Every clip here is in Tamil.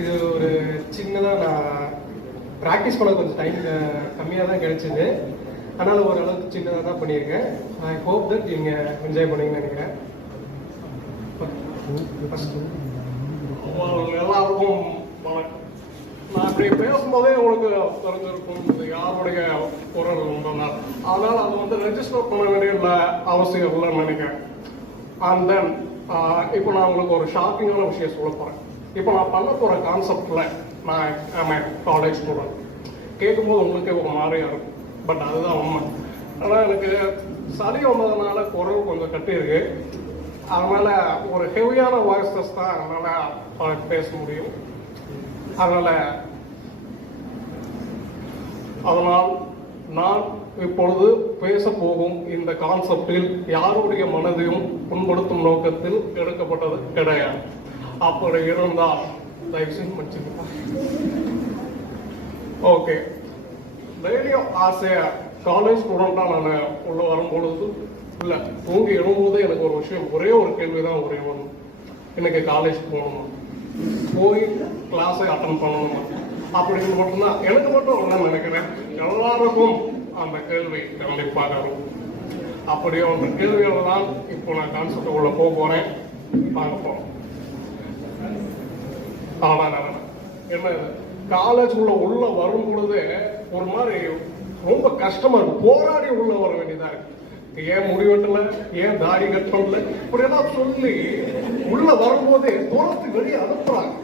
இது ஒரு சின்னதாக நான் ப்ராக்டிஸ் பண்ண கொஞ்சம் டைம் கம்மியாக தான் கிடைச்சிது. அதனால் ஓரளவுக்கு சின்னதாக தான் பண்ணியிருக்கேன். ஐ ஹோப் தட் நீங்கள் என்ஜாய் பண்ணுவீங்கன்னு நினைக்கிறேன். எல்லாருக்கும் வணக்கம். நான் அப்படி பேசும்போதே உங்களுக்கு தெரிஞ்சிருக்கும் யாருடைய குரல் உண்டனால், அதனால் அதை ரெஜிஸ்டர் பண்ண வேண்டிய அவசியம் இல்லைன்னு நினைக்கிறேன். அண்ட் தென் இப்போ நான் உங்களுக்கு ஒரு ஷாக்கிங்கான விஷயம் சொல்ல போகிறேன். இப்போ நான் பண்ண போகிற கான்செப்டில் நான் காலேஜ் ஸ்டூடெண்ட் கேட்கும்போது உங்களுக்கே ஒரு மாதிரியா இருக்கும். பட் அதுதான் உண்மை. ஆனால் எனக்கு சரி வந்ததுனால குரல் கொஞ்சம் கட்டியிருக்கு. அதனால் ஒரு ஹெவியான வாய்ஸஸ் தான் அதனால் பேச முடியும். அதனால் நான் இப்பொழுது பேச போகும் இந்த கான்செப்டில் யாருடைய மனதையும் புண்படுத்தும் நோக்கத்தில் எடுக்கப்பட்டது கிடையாது. அப்படி இருந்தால் தயவுசெய்து மன்னிச்சுக்கோங்க. ஓகே, டெய்லியும் காலேஜ் ஸ்டூடெண்டாக நான் உள்ள வரும்பொழுது இல்லை தூங்கி எழும்போது எனக்கு ஒரு விஷயம், ஒரே ஒரு கேள்வி தான் ஒரே ஒன்று, எனக்கு காலேஜ் போகணுமா, போய் கிளாஸை அட்டன் பண்ணணுமா அப்படின்னு மட்டும்தான். எனக்கு மட்டும் ஒன்று நினைக்கிறேன், எல்லாருக்கும் அந்த கேள்வி கண்டிப்பாக வரும். அப்படியே அந்த கேள்விகள் தான் இப்போ நான் கான்செப்ட் உள்ள போக போகிறேன். பார்க்க போகிறோம். என்ன காலேஜ் உள்ள வரும் பொழுது ஒரு மாதிரி ரொம்ப கஷ்டமா இருக்கு. போராடி உள்ள வர வேண்டியதா இருக்கு. ஏன் முடிவெட்டல, ஏன் தாடி கட்டல, இப்படி எல்லாம் சொல்லி உள்ள வரும்போதே தூரத்துக்கு வெளியே அனுப்புறாங்க.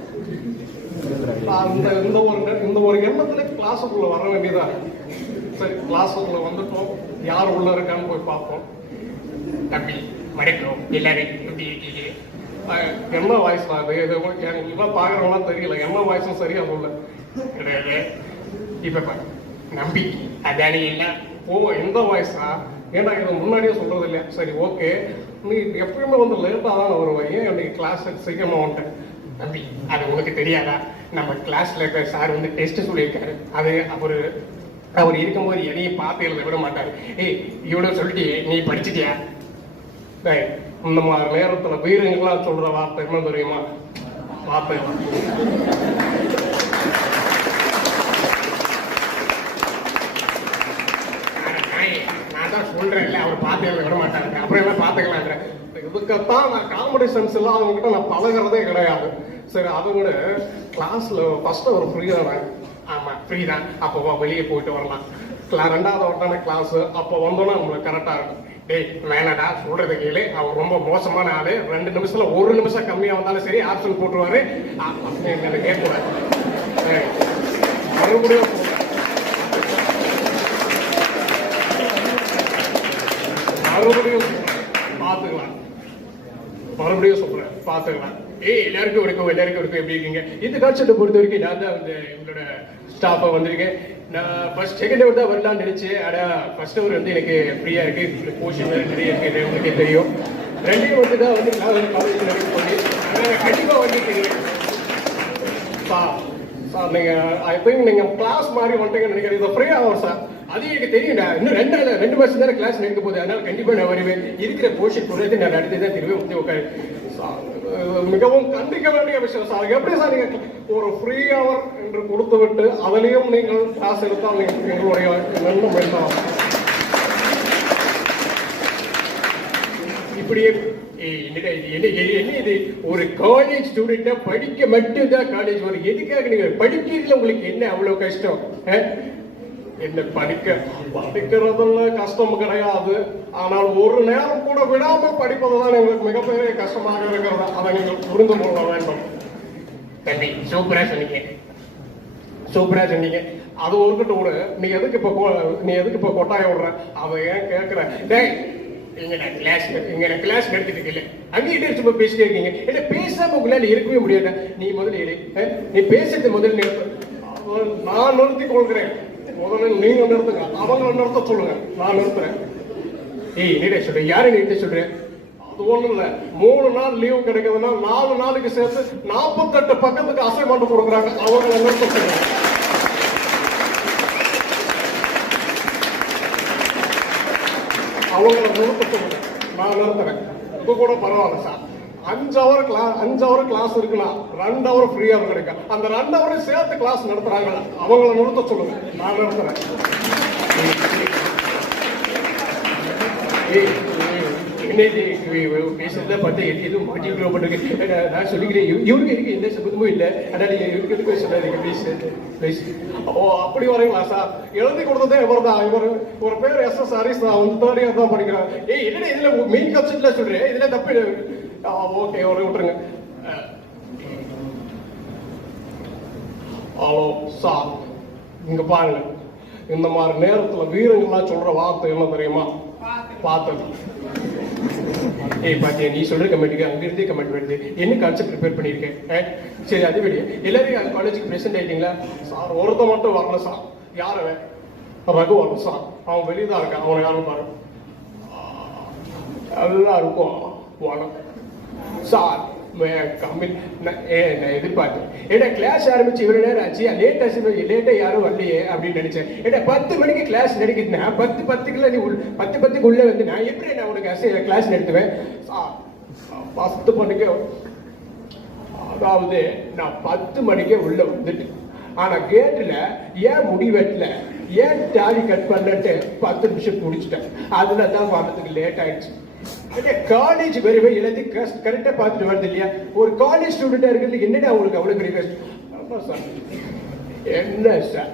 இந்த ஒரு எண்ணத்துல கிளாஸுக்குள்ள வர வேண்டியதா இருக்கு. சரி, கிளாஸுக்குள்ள வந்துட்டோம். யார் உள்ள இருக்கான்னு போய் பார்ப்போம். தம்பி வணக்கம், எல்லாரும் எப்படி இருக்கீங்க? என்ன வாய்ஸ் ஆகுது? இதெல்லாம் பாக்குறவங்களாம் தெரியல, என்ன வாய்ஸும் சரியா சொல்ல கிடையாது. இப்ப நம்பிக்கை அதானே எல்லாம் எந்த வாய்ஸா? ஏன்னா இதை முன்னாடியே சொல்றது இல்லையா? சரி, ஓகே, நீ எப்பயுமே லேட்டா தான் வருவேன், ஏன் இன்னைக்கு கிளாஸ் சீக்கிரமா வந்துட்டேன்? நம்பி அது உனக்கு தெரியாதா? நம்ம கிளாஸ்ல இருக்க சார் டெஸ்ட் சொல்லியிருக்காரு. அது அவர் இருக்கும்போது எதையும் பார்த்து எழுத விட மாட்டாரு. ஏய், இவ்வளவு சொல்லிட்டு நீ படிச்சுட்டியா? இந்த மாதிரி நேரத்துல வீரங்களாம் சொல்ற வார்த்தை என்ன தெரியுமா? வார்த்தை நான் தான் சொல்றேன்ல, அவர் பார்த்து எழுத விட மாட்டாரு. அப்புறம் எல்லாம் பார்த்துக்கலாம். இதுக்கத்தான் நான் காமெடி சென்ஸ் எல்லாம் அவங்ககிட்ட நான் பழகிறதே கிடையாது. சரி, அதை விட கிளாஸ்ல ஃபர்ஸ்ட் அவர் ஃப்ரீ தானே? ஆமா, ஃப்ரீ தான். அப்போ வெளியே போயிட்டு வரலாம். ரெண்டாவது வட்டான கிளாஸ் அப்போ வந்தோன்னா நம்மளுக்கு கரெக்டா இருக்கும். டேய் வேணாடா, சொல்றது கேளு, அவர் ரொம்ப மோசமான ஆளு, 2 நிமிஷத்துல 1 நிமிஷம் கம்மியா வந்தாலும் சரி ஆப்ஷன் போட்டுருவாரு. கேட்கக்கூடாது. மறுபடியும் சொல்றேன், பாத்துக்கலாம். எல்லாருக்கும் இருக்கும் எப்படி இருக்கீங்க? இந்த கான்செப்டை பொறுத்த வரைக்கும் நான் தான் எங்களோட ஸ்டாஃபா வந்திருக்கேன். நான் ஃபர்ஸ்ட் செகண்ட் ஹவர் தான் வரலாம்னு நினைச்சேன். ஆனா ஃபர்ஸ்ட் ஹவர் எனக்கு ஃப்ரீயா இருக்கு, போர்ஷன் வேற நிறைய இருக்கு, உங்களுக்கே தெரியும். 2 தான் நான் காலேஜ் நிறைய போய் கண்டிப்பா வந்துருக்கீங்க. சார் நீங்க கிளாஸ் மாதிரி வந்துட்டீங்கன்னு நினைக்கிறேன். இது ஃப்ரீ ஆகும் சார். அது எனக்கு தெரியும்டா. இன்னும் 2 வருஷம் தானே கிளாஸ் நடக்க போகுது. அதனால கண்டிப்பா நான் வருவேன். இருக்கிற போர்ஷன் குறைத்து நான் அடுத்து தான் திரும்பி உட்காரு. மிகவும் கண்டிக்க வேண்டிய விஷயம் சார். எப்படி சார் நீங்க ஒரு ஃப்ரீ ஹவர் என்று கொடுத்து விட்டு அதிலையும் நீங்கள் கிளாஸ் எடுத்தால் எங்களுடைய நன்மை வேண்டாம். இப்படியே என்ன இது? ஒரு காலேஜ் ஸ்டூடெண்டா படிக்க மட்டும்தான் காலேஜ் வரும். எதுக்காக நீங்க படிக்கிறதுல உங்களுக்கு என்ன அவ்வளவு கஷ்டம்? என்ன படிக்கிறதெல்லாம் கஷ்டம் கிடையாது. ஆனால் ஒரு நேரம் கூட விடாம படிப்பதுதான் எங்களுக்கு மிகப்பெரிய கஷ்டமாக இருக்கிறது. அதை நீங்கள் புரிந்து கொள்ள வேண்டும். தம்பி சூப்பரா சொன்னீங்க. அது ஒருக்கிட்ட கூட நீ எதுக்கு இப்ப கொட்டாய விடுற? அதை ஏன் கேட்கிற? கிளாஸ் நடத்திட்டு இருக்கல, அங்கேயே சும்மா பேசிட்டே இருக்கீங்க. என்ன பேசாம உங்களால இருக்கவே முடியாது. நீ நீ பேசுறது முதல்ல நிறுத்து. நான் நிறுத்திக் கொள்கிறேன். முதல்ல நீங்க நிறுத்துங்க, அவங்க நிறுத்த சொல்லுங்க, நான் நிறுத்துறேன். நீடே சொல்றேன். யாரு நீட்டே சொல்றேன்? அது ஒண்ணும் இல்ல, 3 நாள் லீவ் கிடைக்குதுன்னா 4 நாளுக்கு சேர்த்து 48 பக்கத்துக்கு அசைன்மெண்ட் கொடுக்குறாங்க. அவங்க நிறுத்த சொல்லுங்க. அவங்கள நிறுத்த சொல்லுங்க, நான் நிறுத்துறேன். இது கூட பரவாயில்ல சார். 5 ஹவர் கிளாஸ் இருக்குன்னா 2 ஹவர் ஃப்ரீயா கிடைக்கும். அந்த 2 ஹவர் சேர்த்து கிளாஸ் நடத்துறாங்க, அவங்கள நிறுத்த சொல்லுங்க, நான் நிறுத்துறேன். பேசுறத பார்த்து எதுவும் மாட்டி நான் சொல்லிக்கிறேன். இவருக்கு இருக்கு எந்த சம்பந்தமும் இல்லை, அதனால இவருக்கு எதுக்கு சொல்லாதீங்க ப்ளீஸ். ஓ அப்படி வரீங்களா சார்? எழுதி கொடுத்ததே இவர் தான். ஒரு பேர் SS ஹரிஸ் தான், 3rd இயர் தான் படிக்கிறார். என்னடா இதுல மெயின் கன்செப்ட்ல சொல்றேன், இதுல தப்பு. ஓகே ஒரு விட்டுருங்க. ஹலோ சார், இங்க பாருங்க, இந்த மாதிரி நேரத்துல வீரங்கள்லாம் சொல்ற வார்த்தை என்ன தெரியுமா? பார்த்தது. பாத்தியா, நீ சொல்ற கமெண்ட்டுக்கு அங்க இருந்தே கமெண்ட் வருது. என்ன கான்செப்ட் ப்ரிப்பேர் பண்ணிருக்கேன்? சரி, அது வெளியே எல்லாரும் காலேஜுக்கு பிரசன்ட் ஆயிட்டீங்களா? சார் ஒருத்த மட்டும் வரல சார். யார் அவன்? ரகு வரணும் சார். அவன் வெளியே தான் இருக்கான், அவனை யாரும் பாரு. நல்லா இருக்கும் சார். எதிர்பார்த்தேன். ஏன்னா கிளாஸ் ஆரம்பிச்சு இவ்வளவு நேரம் ஆச்சு, லேட்டா யாரும் வரலையே அப்படின்னு நினைச்சேன். ஏன்னா 10 மணிக்கு கிளாஸ் நடக்குதுன்னா 10:10க்குள்ள நீ 10:10க்கு உள்ள வந்து நான் எப்படி நான் உனக்கு கிளாஸ் நடத்துவேன்? 10 மணிக்கு, அதாவது நான் 10 மணிக்கே உள்ள வந்துட்டு, ஆனா கேட்டுல ஏன் முடி வெட்டல, ஏன் தாடி கட் பண்ணட்டு 10 நிமிஷம் முடிச்சுட்டேன். அதுலதான் வர்றதுக்கு லேட் ஆயிடுச்சு. காலேஜ் வருவே எல்லாத்தையும் கரெக்டா பார்த்துட்டு வருது இல்லையா? ஒரு காலேஜ் ஸ்டூடெண்டா இருக்கிறது என்னடா உங்களுக்கு அவ்வளவு பெரிய கஷ்டம்? சார் என்ன சார்,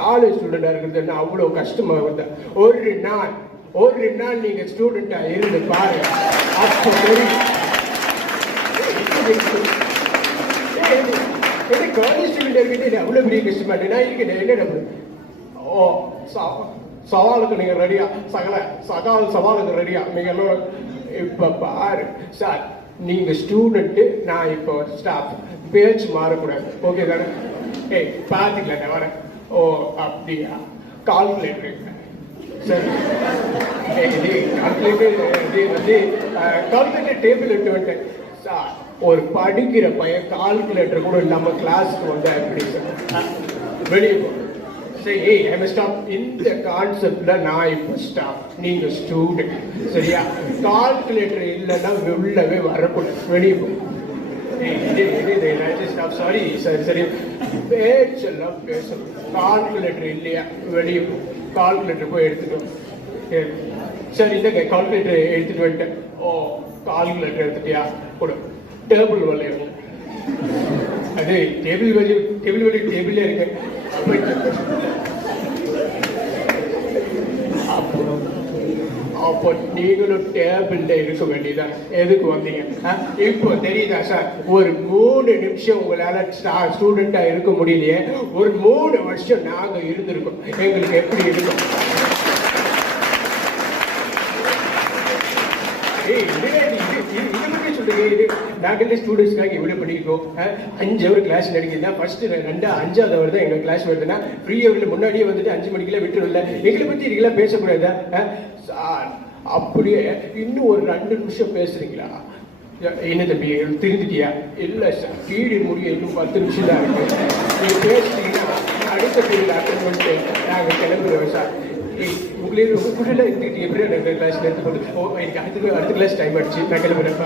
காலேஜ் ஸ்டூடெண்டா இருக்கிறது என்ன அவ்வளவு கஷ்டமா வருது? ஒரு நாள் நீங்க ஸ்டூடெண்டா இருந்து பாருங்க, அப்போ தெரியும். காலேஜ் ஸ்டூடெண்டா இருக்கிறது அவ்வளவு பெரிய கஷ்டமா நான் இருக்கேன். என்ன ஓ சவாலுக்கு நீங்க ரெடியா? சவாலுக்கு ரெடியா? நீங்க இப்ப பாரு சார், நீங்க ஸ்டூடெண்ட், நான் இப்போ ஸ்டாஃப், பேச்சு மாறக்கூடாது. ஓகே தானே? பாத்தீங்களா நான் வரேன். ஓ அப்படியா? கால்குலேட்டர் சரி, கால்குலேட்டர் டேபிள் எடுத்து வந்துட்டேன் சார். ஒரு படிக்கிற பையன் கால்குலேட்டர் கூட இல்லாம கிளாஸ்க்கு வந்தா எப்படி சார்? வெளியே போ. இந்த கான்செப்ட்ல நான் இப்ப ஸ்டாஃப், நீங்க ஸ்டூடெண்ட், சரியா? கால்குலேட்டர் இல்லைன்னா உள்ளவே வரக்கூடாது, வெளியே போய். சாரி சாரி சரி, பேச்செல்லாம் பேசணும். கால்குலேட்டர் இல்லையா, வெளியே போ. கால்குலேட்டர் போய் எடுத்துட்டோம். சரி, இந்த கால்குலேட்டர் எடுத்துட்டு வந்துட்டேன். ஓ கால்குலேட்டர் எடுத்துட்டியா? கூட டேபிள் விளையாடுங்க. அது டேபிள் டேபிளே இருக்கு. அப்போ நீங்களும் டேபிள்ல இருக்க வேண்டியதான். எதுக்கு வந்தீங்க? இப்போ தெரியுதா சார்? ஒரு 3 நிமிஷம் உங்களால ஸ்டூடெண்டா இருக்க முடியலையே, ஒரு 3 வருஷம் நாங்க இருந்திருக்கோம், எங்களுக்கு எப்படி இருக்கும்? நாங்களே ஸ்டூடெண்ட்ஸ்க்காக இவ்வளவு படிக்கிறோம். 5 ஹவர் கிளாஸ் நடக்குதுன்னா ஃபர்ஸ்ட் 5வது ஹவர் தான் எங்க கிளாஸ் வருதுன்னா ஃப்ரீ ஹவர்ல முன்னாடியே வந்துட்டு 5 மணிக்கெல்லாம் விட்டுருல. எங்களை பத்தி இதெல்லாம் பேசக்கூடாதா சார்? அப்படியே இன்னும் ஒரு 2 நிமிஷம் பேசுறீங்களா? என்ன தம்பி திருந்துட்டியா? இல்ல சார், பீரியட் முடிய இன்னும் 10 நிமிஷம் தான் இருக்கு. நீங்க பேசுறீங்கன்னா அடுத்த பீரியட் அட்டன் பண்ணிட்டு நாங்க கிளம்புறோம் சார். உங்களே உங்க கூட இருந்துட்டு எப்படி கிளாஸ் எடுத்து கொண்டு எனக்கு அடுத்த கிளாஸ் டைம் ஆயிடுச்சு, நான் கிளம்புறேன்.